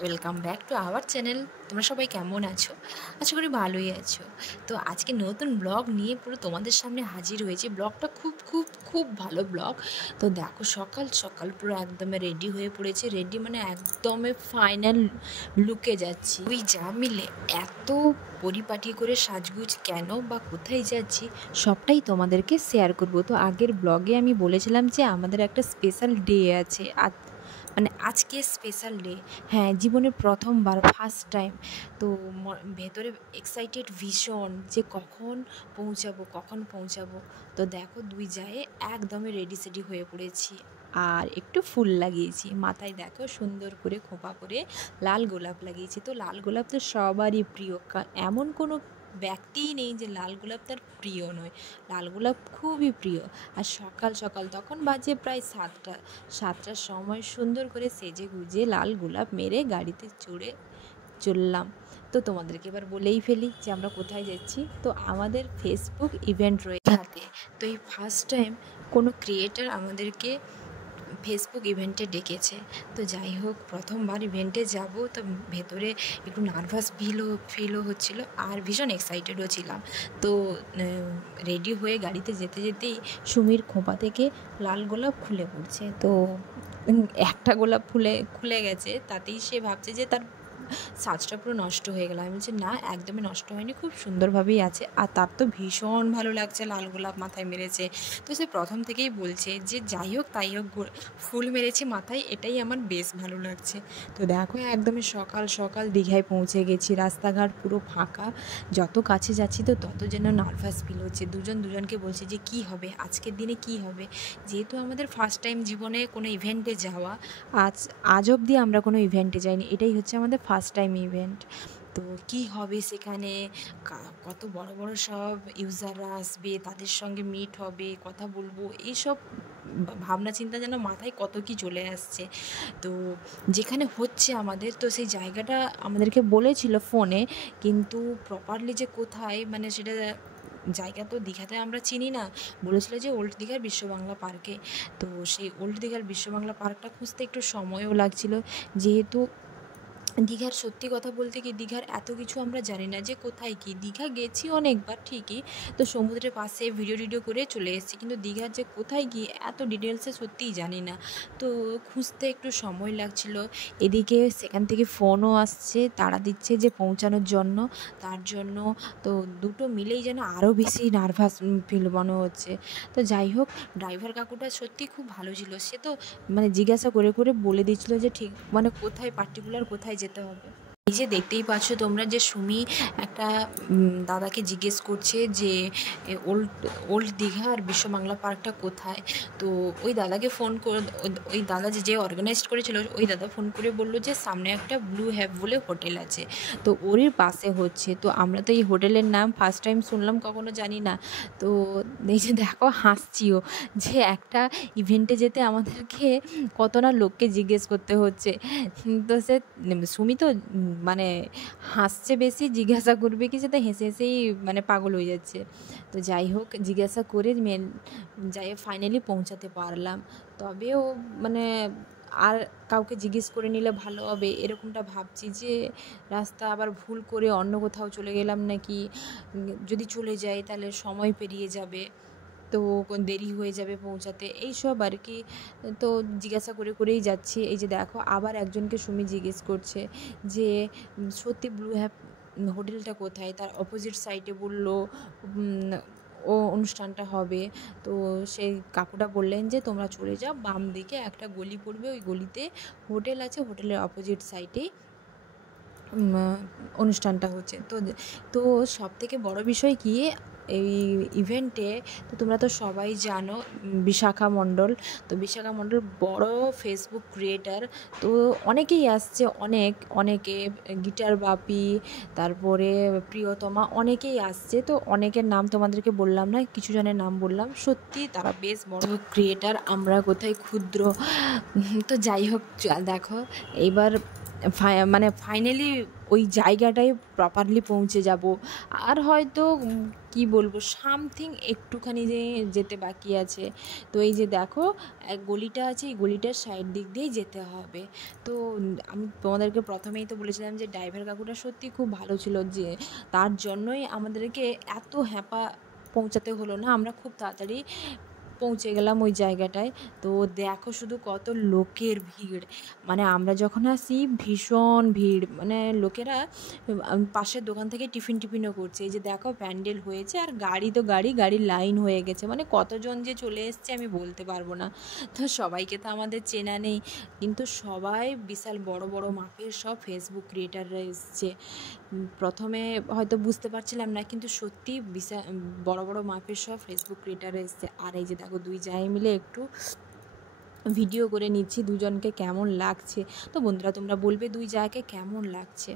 Welcome back to our channel. তোমরা সবাই কেমন আছো? আশা করি ভালোই আছো। তো আজকে নতুন ব্লগ নিয়ে পুরো তোমাদের সামনে হাজির হয়েছি। ব্লগটা খুব খুব খুব ভালো ব্লগ। তো দেখো সকাল সকাল পুরো একদমে রেডি হয়ে পড়েছে। রেডি মানে একদমে ফাইনাল লুকে যাচ্ছি। ওই যা মিলে এত পরিপাটি করে সাজগুজ কেন বা কোথায় যাচ্ছি সবটাই তোমাদেরকে শেয়ার করব। তো আগের ব্লগে আমি বলেছিলাম যে আমাদের একটা স্পেশাল ডে আছে, মানে আজকে স্পেশাল ডে। হ্যাঁ, জীবনের প্রথমবার ফার্স্ট টাইম। তো ভেতরে এক্সাইটেড ভীষণ যে কখন পৌঁছাবো। তো দেখো দুই যায় একদমই রেডি সেডি হয়ে পড়েছি। আর একটু ফুল লাগিয়েছি মাথায়, দেখো সুন্দর করে খোঁপা করে লাল গোলাপ লাগিয়েছি। তো লাল গোলাপ তো সবারই প্রিয়, এমন কোনো ব্যক্তিই নেই যে লাল গোলাপ তার প্রিয় নয়। লাল গোলাপ খুবই প্রিয়। আর সকাল সকাল তখন বাজে প্রায় 7টার সময় সুন্দর করে সেজে গুজে লাল গোলাপ মেরে গাড়িতে চড়ে চললাম। তো তোমাদেরকে এবার বলেই ফেলি যে আমরা কোথায় যাচ্ছি। তো আমাদের ফেসবুক ইভেন্ট রয়েছে হাতে। তো এই ফার্স্ট টাইম কোনো ক্রিয়েটার আমাদেরকে ফেসবুক ইভেন্টে ডেকেছে। তো যাই হোক, প্রথমবার ইভেন্টে যাব, তো ভেতরে একটু নার্ভাস ফিলও হচ্ছিলো আর ভীষণ এক্সাইটেডও ছিলাম। তো রেডি হয়ে গাড়িতে যেতে যেতেই সুমির খোঁপা থেকে লাল গোলাপ খুলে পড়ছে। তো একটা গোলাপ খুলে গেছে, তাতেই সে ভাবছে যে তার সাজটা পুরো নষ্ট হয়ে গেল। আমি বলছি না, একদমই নষ্ট হয়নি, খুব সুন্দরভাবেই আছে। আর তার তো ভীষণ ভালো লাগছে, লাল গোলাপ মাথায় মেরেছে। তো সে প্রথম থেকেই বলছে যে যাই হোক তাই হোক, ফুল মেরেছি মাথায়, এটাই আমার বেশ ভালো লাগছে। তো দেখো একদমই সকাল সকাল দীঘায় পৌঁছে গেছি। রাস্তাঘাট পুরো ফাঁকা। যত কাছে যাচ্ছি তো তত যেন নার্ভাস ফিল হচ্ছে। দুজনকে বলছে যে কি হবে আজকের দিনে, কি হবে। যেহেতু আমাদের ফার্স্ট টাইম জীবনে কোনো ইভেন্টে যাওয়া, আজ অবধি আমরা কোনো ইভেন্টে যাইনি, এটাই হচ্ছে আমাদের ফার্স্ট টাইম ইভেন্ট। তো কি হবে সেখানে, কত বড় বড় সব ইউজাররা আসবে, তাদের সঙ্গে মিট হবে, কথা বলবো, এইসব ভাবনা চিন্তা যেন মাথায় কত কি চলে আসছে। তো যেখানে হচ্ছে আমাদের, তো সেই জায়গাটা আমাদেরকে বলেছিল ফোনে, কিন্তু প্রপারলি যে কোথায়, মানে সেটা জায়গা তো দীঘাতে আমরা চিনি না। বলেছিল যে ওল্ড দীঘার বিশ্ববাংলা পার্কে। তো সেই ওল্ড দীঘার বিশ্ববাংলা পার্কটা খুঁজতে একটু সময়ও লাগছিল, যেহেতু দীঘার সত্যি কথা বলতে কি দীঘার এত কিছু আমরা জানি না যে কোথায় কী। দীঘা গেছি অনেকবার ঠিকই, তো সমুদ্রের পাশে ভিডিও করে চলে এসেছি, কিন্তু দীঘার যে কোথায় গিয়ে এত ডিটেলসে সত্যিই জানি না। তো খুঁজতে একটু সময় লাগছিল। এদিকে সেখান থেকে ফোনও আসছে, তাড়া দিচ্ছে যে পৌঁছানোর জন্য। তার জন্য তো দুটো মিলেই যেন আরও বেশি নার্ভাস ফিল মনে হচ্ছে। তো যাই হোক, ড্রাইভার কাকুটা সত্যি খুব ভালো ছিল। সে তো মানে জিজ্ঞাসা করে বলে দিচ্ছিল যে ঠিক মানে কোথায় পার্টিকুলার কোথায় যেতে হবে। এই যে দেখতেই পাচ্ছ তোমরা যে সুমি একটা দাদাকে জিজ্ঞেস করছে যে ওল্ড দীঘা আর বিশ্ববাংলা পার্কটা কোথায়। তো ওই দাদাকে ওই দাদা যে অর্গানাইজ করেছিল, ওই দাদা ফোন করে বললো যে সামনে একটা ব্লু হ্যাভ বলে হোটেল আছে, তো ওরই পাশে হচ্ছে। তো আমরা তো এই হোটেলের নাম ফার্স্ট টাইম শুনলাম, কখনো জানি না। তো এই যে দেখো হাসছিও যে একটা ইভেন্টে যেতে আমাদেরকে কত না লোককে জিজ্ঞেস করতে হচ্ছে। তো সুমি তো মানে হাসছে বেশি, জিজ্ঞাসা করবে কি সেটা হেসে হেসেই মানে পাগল হয়ে যাচ্ছে। তো যাই হোক, জিজ্ঞাসা করে যাই ফাইনালি পৌঁছাতে পারলাম। তবেও মানে আর কাউকে জিজ্ঞেস করে নিলে ভালো হবে, এরকমটা ভাবছি যে রাস্তা আবার ভুল করে অন্য কোথাও চলে গেলাম নাকি। যদি চলে যাই তাহলে সময় পেরিয়ে যাবে, তো দেরি হয়ে যাবে পৌঁছাতে, এইসব আর কি। তো জিজ্ঞাসা করেই যাচ্ছি। এই যে দেখো আবার একজনকে সুমি জিজ্ঞেস করছে যে সত্যি ব্লু হ্যাভ হোটেলটা কোথায়। তার অপোজিট সাইডে বললো ও অনুষ্ঠানটা হবে। তো সেই কাকুটা বললেন যে তোমরা চলে যাও, বাম দিকে একটা গলি পড়বে, ওই গলিতে হোটেল আছে, হোটেলের অপোজিট সাইডেই অনুষ্ঠানটা হচ্ছে। তো সবথেকে বড় বিষয় কি এই ইভেন্টে, তো তোমরা তো সবাই জানো বিশাখা মণ্ডল। তো বিশাখা মণ্ডল বড় ফেসবুক ক্রিয়েটার। তো অনেকেই আসছে, অনেকে গিটার বাপি, তারপরে প্রিয়তমা, অনেকেই আসছে। তো অনেকের নাম তোমাদেরকে বললাম না, কিছু জনের নাম বললাম। সত্যি তারা বেশ বড় ক্রিয়েটার, আমরা কোথায় ক্ষুদ্র। তো যাই হোক, দেখো এইবার মানে ফাইনালি ওই জায়গাটায় প্রপারলি পৌঁছে যাব। আর হয়তো কি বলবো, সামথিং একটুখানি যেতে বাকি আছে। তো এই যে দেখো গলিটা আছে, এই গলিটার সাইড দিক দিয়েই যেতে হবে। তো আমি তোমাদেরকে প্রথমেই তো বলেছিলাম যে ড্রাইভার কাকুটা সত্যি খুব ভালো ছিল, যে তার জন্যই আমাদেরকে এত পৌঁছাতে হলো না, আমরা খুব তাড়াতাড়ি পৌঁছে গেলাম ওই জায়গাটায়। তো দেখো শুধু কত লোকের ভিড়, মানে আমরা যখন আসি ভীষণ ভিড়, মানে লোকেরা পাশের দোকান থেকে টিফিনও করছে। এই যে দেখো প্যান্ডেল হয়েছে, আর গাড়ি তো গাড়ির লাইন হয়ে গেছে, মানে কতজন যে চলে এসছে আমি বলতে পারবো না। তো সবাইকে তো আমাদের চেনা নেই, কিন্তু সবাই বিশাল বড় বড় মাপের সব ফেসবুক ক্রিয়েটাররা এসছে। প্রথমে হয়তো বুঝতে পারছিলাম না, কিন্তু সত্যি বিশাল বড় বড় মাপের সব ফেসবুক ক্রিয়েটার এসছে। আর এই যে দেখো দুই জায় মিলে একটু ভিডিও করে নিচ্ছি দুজনকে কেমন লাগছে। তো বন্ধুরা তোমরা বলবে দুই জায়গাকে কেমন লাগছে।